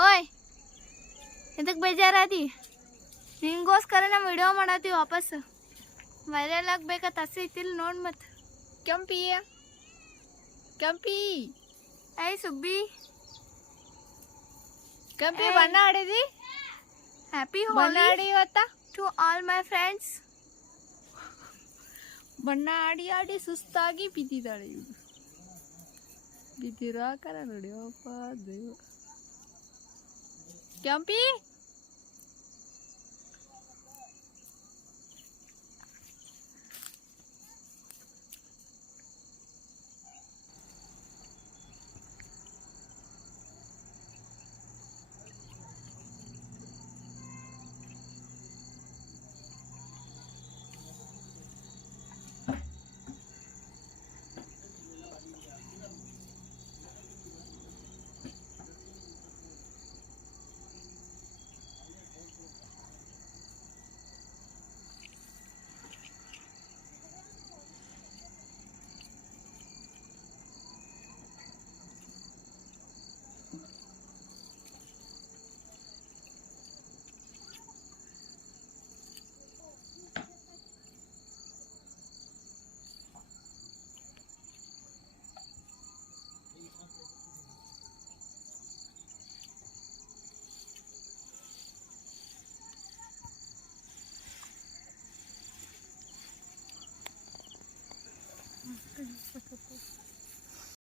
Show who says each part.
Speaker 1: ಓಯ್ ಇದಕ್ಕೆ ಬೇಜಾರಾದಿ ನಿಂಗೋಸ್ಕರ ನಾ ವಿಡಿಯೋ ಮಾಡತ್ತೀವಿ ವಾಪಸ್ ವೈರಲ್ ಆಗ್ಬೇಕತ್ ಹಸಿ ಐತಿಲ್ ನೋಡಿ ಮತ್ತೆ
Speaker 2: ಕೆಂಪಿ ಕೆಂಪಿ
Speaker 1: ಐ ಸುಬ್ಬಿ
Speaker 2: ಕೆಂಪಿ
Speaker 1: ಏ.
Speaker 2: ಬಣ್ಣ ಆಡಿದಿ
Speaker 1: ಹ್ಯಾಪಿ
Speaker 2: ಬಣ್ಣ
Speaker 1: ಹೋಲಿ
Speaker 2: ಆಡಿ ಇವತ್ತ
Speaker 1: ಟು ಆಲ್ ಮೈ ಫ್ರೆಂಡ್ಸ್
Speaker 2: ಬಣ್ಣ ಆಡಿ ಆಡಿ ಸುಸ್ತಾಗಿ ಬಿದ್ದಿದ್ದಾಳೆ ಇವಳು ಬಿದ್ದಿರಾಕರ ನೋಡಿ ಅಪ್ಪ ದೇವ ಕೆಂಪಿ 嗯，对你说个。